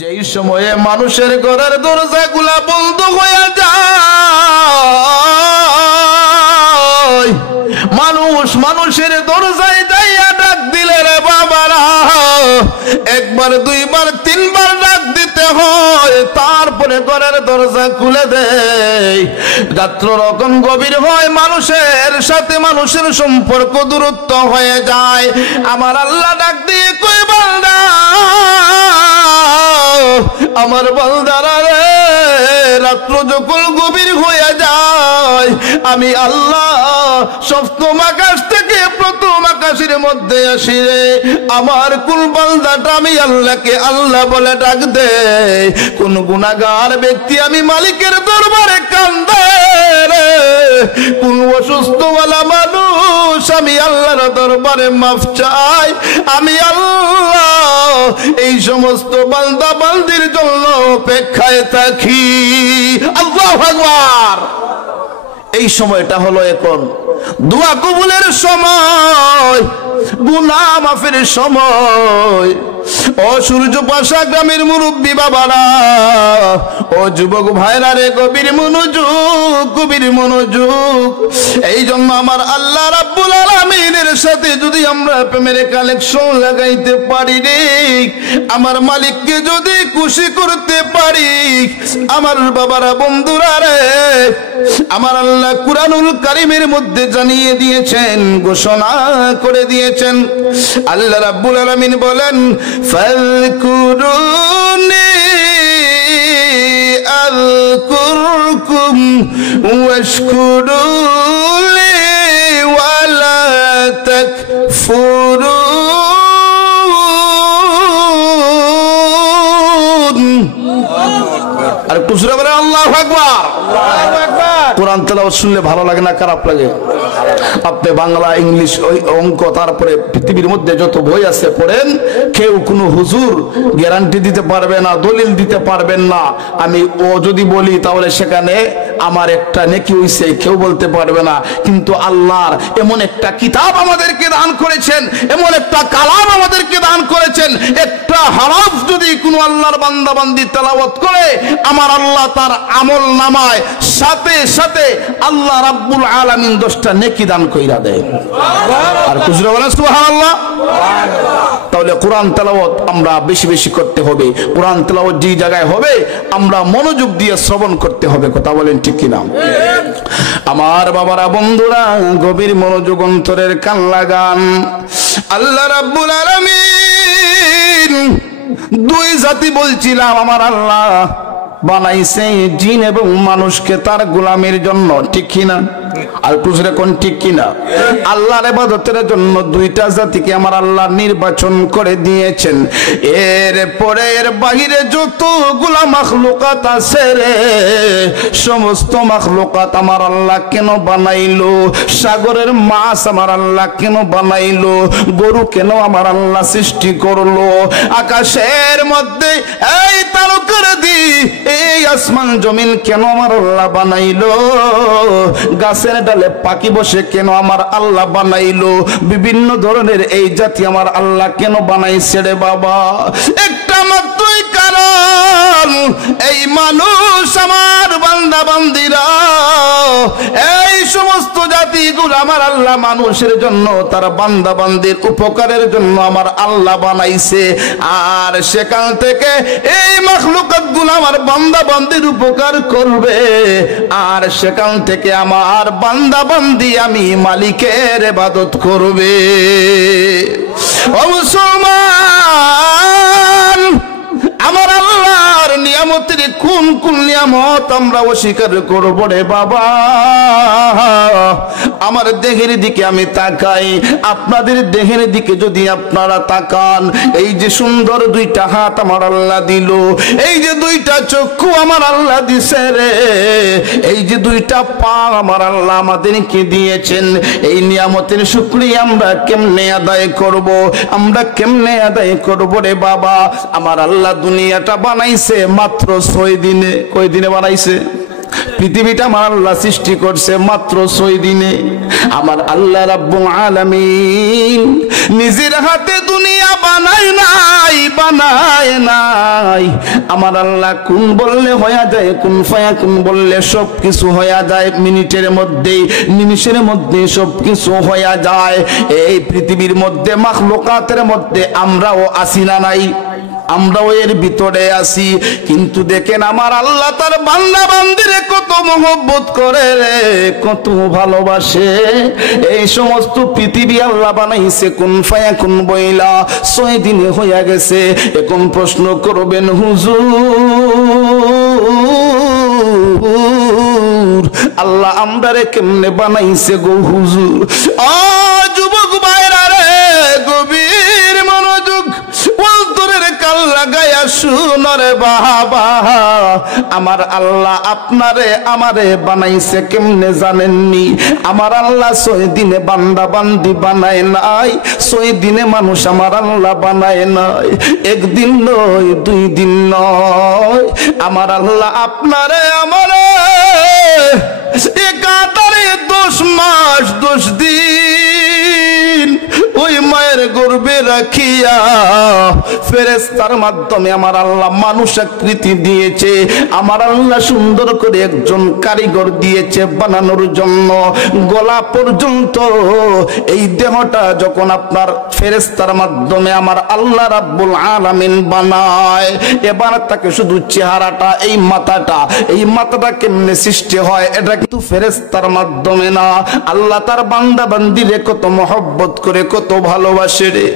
যেই সময়ে মানুষের ঘরের দরজাগুলা বন্ধ হয়ে যায়, মানুষ মানুষের দরজায় যাইয়া ডাক দিলে রে বাবারা একবার দুইবার তিনবার ডাক দিতে হয়, তারপরে ঘরের দরজা খুলে দেয়। রাত্র রকম গভীর হয়, মানুষের সাথে মানুষের সম্পর্ক দূরত্ব হয়ে যায়। আমার আল্লাহ ডাক দিয়ে কই বান্দা, আমার বান্দারা রে, রাত্র যখন গভীর হয়ে যায় আমি আল্লাহ সপ্তম আকাশ থেকে প্রথম আকাশের মধ্যে আসি রে। আমার কোন বান্দাটা আমি আল্লাহকে আল্লাহ বলে ডাক দে, কোন গুনাহগার ব্যক্তি আমি মালিকের দরবারে কান্দে রে, কোন অসুস্থওয়ালা মানুষ আমি আল্লাহর দরবারে মাফ চাই, আমি আল্লাহ এই সমস্ত বান্দা বান্দির জন্য অপেক্ষায় থাকি। আল্লাহু আকবার। এই সময়টা হলো এখন দোয়া কবুলের সময়, গুনাহ মাফের সময়। ও সূর্যপাশা গ্রামের মুরব্বী বাবারা, ও যুবক ভাইরা রে, গভীর মনোযোগ, গভীর মনোযোগ। এই জন্য আমার আল্লাহ রাব্বুল আলামিনের সাথে যদি আমরা প্রেমের কালেকশন লাগাইতে পারি রে, আমার মালিককে যদি খুশি করতে পারি, আমার বাবারা বন্ধুরা রে, আমার আল্লাহ কুরআনুল কারীমের মধ্যে জানিয়ে দিয়েছেন, ঘোষণা করে দিয়েছেন। আল্লাহ রাব্বুল আলামিন বলেন, ফাযকুরুনি আযকুরকুম ওয়াশকুরুলি ওয়ালা তাকফুরুন। আর কুসরা বলে আল্লাহু আকবার। আল্লাহু আকবার। কোরআন তেলাওয়াত শুনলে ভালো লাগে না খারাপ লাগে? আপনি বাংলা, ইংলিশ, অঙ্ক, তারপরে পৃথিবীর মধ্যে যত বই আছে পড়েন, কেউ কোনো হুজুর গ্যারান্টি দিতে পারবে না, দলিল দিতে পারবেন না। আমি ও যদি বলি তাহলে সেখানে আমার একটা নেকি হইছে, কেউ বলতে পারবে না। কিন্তু আল্লাহর এমন একটা কিতাব আমাদেরকে দান করেছেন, এমন একটা কালাম আমাদেরকে দান করেছেন, একটা হরফ যদি কোনো আল্লাহর বান্দা বান্দি তেলাওয়াত করে, আমার আল্লাহ তার আমল নামায় সাথে সাথে আল্লাহ রাব্বুল আলামিন 10টা নেকি দান কইরা দেয়। আর কুজরা বলেন সুবহানাল্লাহ। তাহলে কোরআন তেলাওয়াত আমরা বেশি বেশি করতে হবে। কোরআন তেলাওয়াত যে জায়গায় হবে আমরা মনোযোগ দিয়ে শ্রবণ করতে হবে। কথা বলেন ঠিক কিনা? আমার বাবারা বন্ধুরা, গভীর মনোযোগ, অন্তরের কান লাগান। আল্লাহ রাব্বুল আলামিন দুই জাতি বলছিলাম, আমার আল্লাহ বানাইছে জিন এবং মানুষকে তার গোলামের জন্য, ঠিক কিনা? আর কুসরে কোন ঠিক কিনা? আল্লাহর ইবাদতের জন্য দুইটা জাতিকে আমার আল্লাহ নির্বাচন করে দিয়েছেন। এরপরে এর বাহিরে যতগুলা মাখলুকাত আছে রে, সমস্ত মাখলুকাত আমার আল্লাহ কেন বানাইলো? সাগরের মাছ আমার আল্লাহ কেন বানাইলো? গরু কেন আমার আল্লাহ সৃষ্টি করলো? আকাশের মধ্যে এই তারকার দি, এই আসমান জমিন কেন আমার আল্লাহ বানাইলো? গাছের ডালে পাখি বসে কেন আমার আল্লাহ বানাইলো? বিভিন্ন ধরনের এই জাতি আমার আল্লাহ কেন বানাইছে রে বাবা? একটা মাত্রই কারণ, এই মানুষ আমার বান্দা বান্দিরা, এই সমস্ত জাতিগুলো আমার আল্লাহ মানুষের জন্য, তার বান্দা বান্দির উপকারের জন্য আমার আল্লাহ বানাইছে। আর সেখান থেকে এই মাখলুকাতগুলো আমার বান্দা বান্দির উপকার করবে, আর সেখান থেকে আমার বান্দা বান্দি আমি মালিকের ইবাদত করবে। ও মুসলমান, আমার আল্লাহর নিয়ামতের কোন কোন নিয়ামত আমরা অস্বীকার করব রে বাবা? আমার দেহের দিকে আমি তাকাই, আপনাদের দেহের দিকে যদি আপনারা তাকান, এই যে সুন্দর দুইটা হাত আমার আল্লাহ দিল, এই যে দুইটা চক্ষু আমার আল্লাহ দিছে রে, এই যে দুইটা পা আমার আল্লাহ আমাদেরকে দিয়েছেন, এই নিয়ামতের শুকরিয়া আমরা কেমনে আদায় করব? আমরা কেমনে আদায় করব রে বাবা? আমার আল্লাহ দুনিয়াটা বানাইছে মাত্র 6 দিনে। কয় দিনে বানাইছে? পৃথিবীটা আমার আল্লাহ সৃষ্টি করছে মাত্র 6 দিনে। আমার আল্লাহ রাব্বুল আলামিন নিজের হাতে দুনিয়া বানায় নাই। আমার আল্লাহ কোন বললে হয়ে যায়, কোন ফায়াকুন বললে সবকিছু হয়ে যায়। মিনিটের মধ্যে, নিমিষের মধ্যে সবকিছু হয়ে যায়। এই পৃথিবীর মধ্যে মাখলুকাতের মধ্যে আমরাও আছি না নাই? আমরাও এর ভিতরে আছি। কিন্তু দেখেন আমার আল্লাহ তার বান্দা বান্দিরে কত মহব্বত করে রে, কত ভালোবাসে। এই সমস্ত পৃথিবী আল্লাহ বানাইছে কোন ফায়াকুন বইলা 6 দিনে হয়ে গেছে। এখন প্রশ্ন করবেন হুজুর আল্লাহ আমদারে কেমনে বানাইছে গো হুজুর? যুবক ভাইরা রে, গভীর মনোযোগ অন্তরের কাল লাগায়া শুনরে বাবা। আমার আল্লাহ আপনারে আমারে বানাইছে কেমনে জানেননি? আমার আল্লাহ 6 দিনে বান্দা বান্দি বানায় নাই, 6 দিনে মানুষ আমার আল্লাহ বানায় নাই। 1 দিন নয়, 2 দিন নয়। আমার আল্লাহ আপনারে আমারে একাধারে 10 মাস 10 দিন ওই মায়ের গর্ভে রাখিয়া ফেরেশতার মাধ্যমে আমার আল্লাহ মানুষ আকৃতি দিয়েছে। আমার আল্লাহ সুন্দর করে একজন কারিগর দিয়েছে বানানোর জন্য। গলা পর্যন্ত এই দেহটা যখন আপনার ফেরেশতার মাধ্যমে আমার আল্লাহ রাব্বুল আলামিন বানায়, এবার তাকে শুধু চেহারাটা, এই মাথাটা কেমনে সৃষ্টি হয় এটা কিন্তু ফেরেশতার মাধ্যমে না। আল্লাহ তার বান্দা বান্দিরে কত মহব্বত করে, কত ভালোবাসে রে।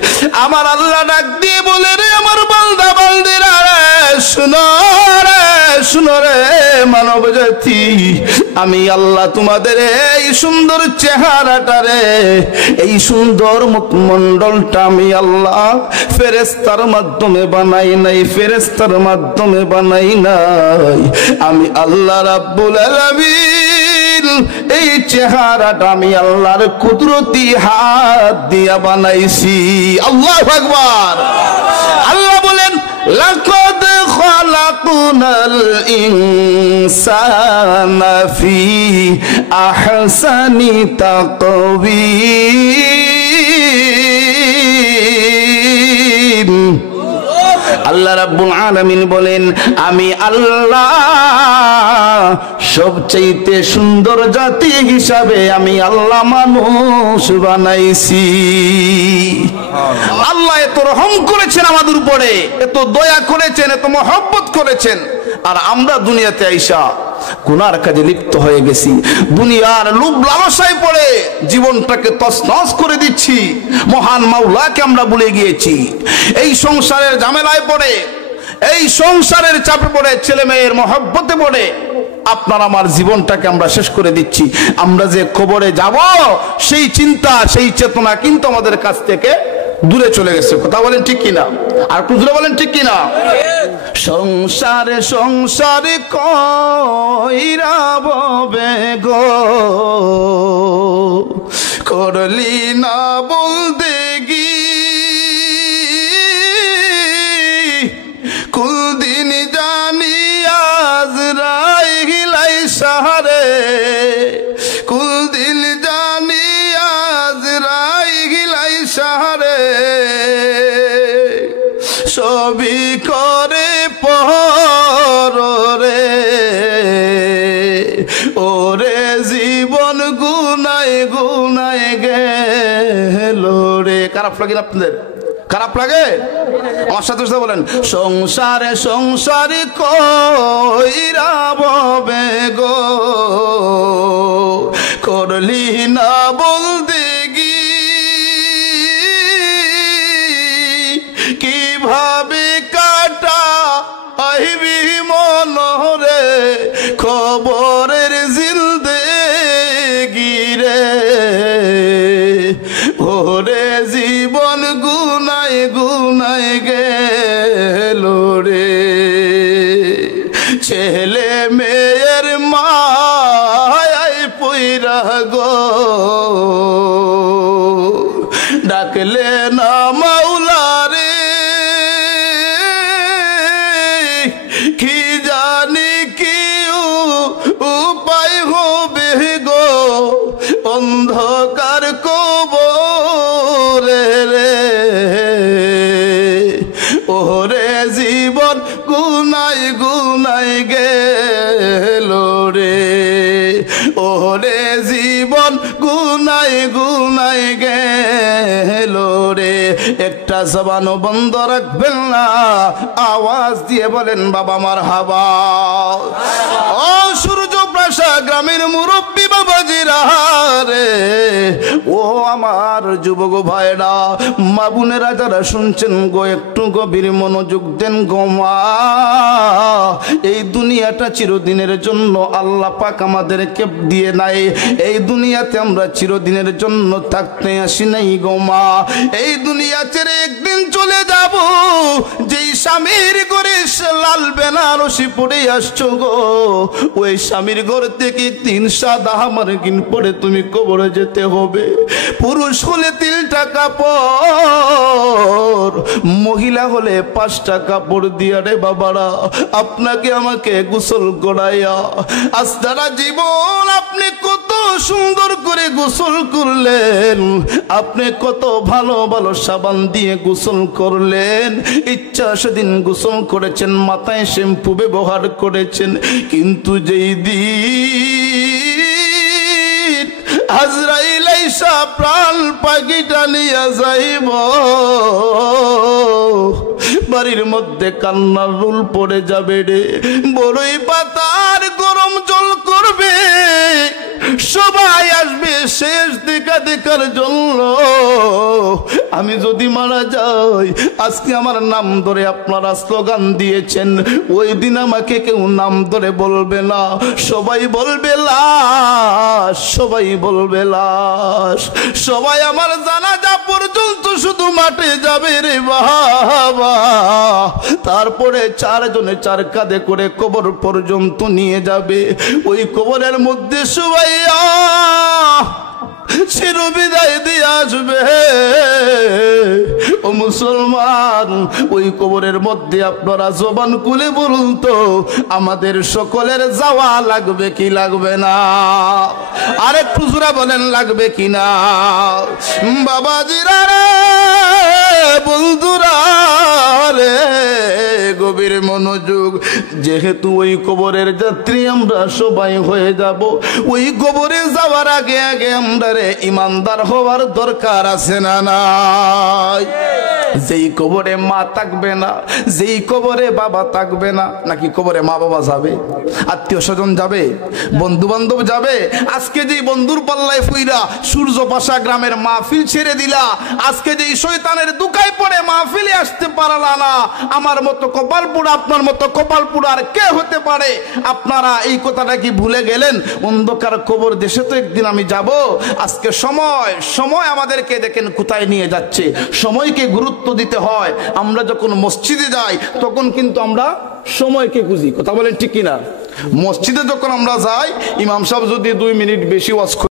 আমার আল্লাহ ডাক দিয়ে বলে রে আমার বান্দা বান্দিরা রে, শুনো রে মানব জাতি, আমি আল্লাহ তোমাদের এই সুন্দর চেহারাটা রে, এই সুন্দর মুখমণ্ডলটা আমি আল্লাহ ফেরেশতার মাধ্যমে বানাই নাই, ফেরেশতার মাধ্যমে বানাই নাই। আমি আল্লাহ রাব্বুল আলামিন এই চেহারাটা আমি আল্লাহর কুদরতি হাত দিয়া বানাইছি। আল্লাহু আকবার। আল্লাহ বলেন লাকাদ খালাকনাল ইনসানা ফি আহসানি তাকওয়িম। আল্লাহ রাব্বুল আলামিন বলেন আমি আল্লাহ সবচেয়ে সুন্দর জাতি হিসাবে আমি আল্লাহ মানুষ বানাইছি। আল্লাহ এত রহম করেছেন আমাদের উপরে, এত দয়া করেছেন, এত মহব্বত করেছেন। আর আমরা দুনিয়াতে আইসা গুনার কাজে লিপ্ত হয়ে গেছি, দুনিয়ার লোভ লালসায় পড়ে জীবনটাকে তছনছ করে দিচ্ছি, মহান মাওলাকে আমরা ভুলে গিয়েছি। এই সংসারের ঝামেলায় পড়ে, এই সংসারের চাপে পড়ে, ছেলে মেয়ের মহব্বতে পড়ে আপনার আমার জীবনটাকে আমরা শেষ করে দিচ্ছি। আমরা যে কবরে যাব সেই চিন্তা, সেই চেতনা কিন্তু আমাদের কাছ থেকে দূরে চলে গেছে। কথা বলেন ঠিক কিনা? আর কুজরা বলেন ঠিক কিনা? সংসারে কইরা ববে গো, করলি না বলতে গি, কুলদিন জানি আজরাইল আইসারে, কুলদিন জানি আজরাইল আইসারে, সবই করে পরে ওরে জীবন গুনায় গুনায় গেল রে। খারাপ লাগে না আপনাদের? খারাপ লাগে? আমার সাথে সাথে বলেন সংসারে কইরা ববে গো, করলি না বলতে গি, কিভাবে কাটা আইবি মনরে খবরের জিন্দেগি রে, ওরে জীবন গুনায় গুনায় গেল রে। ছেলে মেয়ের মায়ায় পইরা গো, ডাকলে না মাওলা রে, কি জানি কি রে রে ওরে জীবন গুনাই গুনাই গেল রে ওরে জীবন গুনাই গুনাই গেল রে একটা জবানও বন্ধ রাখবেন না আওয়াজ দিয়ে বলেন বাবা মারহাবা ও সূর্যপ্রাসা গ্রামের মুরব্বী বাবাজিরা রে ও আমার যুবক ভাইরা মা বোনেরা যারা শুনছেন গো একটু গভীর মনোযোগ দেন গো মা এই দুনিয়াটা চিরদিনের জন্য আল্লাহ পাক আমাদেরকে দিয়ে নাই এই দুনিয়াতে আমরা চিরদিনের জন্য থাকতে আসি নাই গো মা এই দুনিয়া ছেড়ে একদিন চলে যাব যেই স্বামীর ঘরে লাল বেনারসি পরে আসছো গো ওই স্বামীর ঘর থেকে 3 সাদা মার্কিন পরে তুমি কবরে যেতে হবে পুরুষ হলে 3 টাকা পর মহিলা হলে 5 টাকা পর দিয়া রে বাবারা আপনাকে আমাকে গোসল করাইয়া আজ সারা জীবন আপনি কত সুন্দর করে গোসল করলেন আপনি কত ভালো ভালো সাবান দিয়ে গোসল করলেন ইচ্ছা সেদিন গোসল করেছেন মাথায় শ্যাম্পু ব্যবহার করেছেন কিন্তু যেই দিন আজরাইল আইসা প্রাণ পাখিটা নিয়ে যাইব বাড়ির মধ্যে কান্নার রুল পড়ে যাবে রে বড়ই পাতার গরম জল করবে সবাই আসবে শেষ দেখার জন্য আমি যদি মারা যাই আজকে আমার নাম ধরে আপনারা স্লোগান দিয়েছেন ওই দিন আমাকে কেউ নাম ধরে বলবে না সবাই বলবে লাশ সবাই বলবে লাশ সবাই আমার জানাজা পর্যন্ত শুধু মাঠে যাবে রে বাবা তারপরে 4 জনে 4 কাঁধে করে কবর পর্যন্ত নিয়ে যাবে ওই কবরের মধ্যে সবাই চির বিদায় দিয়ে আসবে ও মুসলমান ওই কবরের মধ্যে আপনারা জবান খুলে বলুন তো আমাদের সকলের যাওয়া লাগবে কি লাগবে না আরেকটু জোরে বলেন লাগবে কি না বাবাজিরা রে বন্ধুরা রে গভীর মনোযোগ যেহেতু ওই কবরের যাত্রী আমরা সবাই হয়ে যাব ওই কবরে যাওয়ার আগে আগে আমরা ইমানদার হওয়ার দরকার আছে না নাই যেই কবরে মা থাকবে না যেই কবরে বাবা থাকবে না নাকি কবরে মা বাবা যাবে আত্মীয় স্বজন যাবে বন্ধু বান্ধব যাবে আজকে যেই বন্ধুর পাল্লায় ফুইরা সূর্যপাশা গ্রামের মাহফিল ছেড়ে দিলা আজকে যেই শয়তানের দুকায় পড়ে মাহফিলে আসতে পারলা না আমার মতো কপাল পোড়া আপনার মতো কপাল পোড়া আর কে হতে পারে আপনারা এই কথাটা কি ভুলে গেলেন অন্ধকার কবর দেশে তো একদিন আমি যাব আজকে সময় আমাদেরকে দেখেন কোথায় নিয়ে যাচ্ছে সময়কে গুরুত্ব দিতে হয় আমরা যখন মসজিদে যাই তখন কিন্তু আমরা সময়কে বুঝি কথা বলেন ঠিক কিনা মসজিদে যখন আমরা যাই ইমাম সাহেব যদি 2 মিনিট বেশি ওয়াজ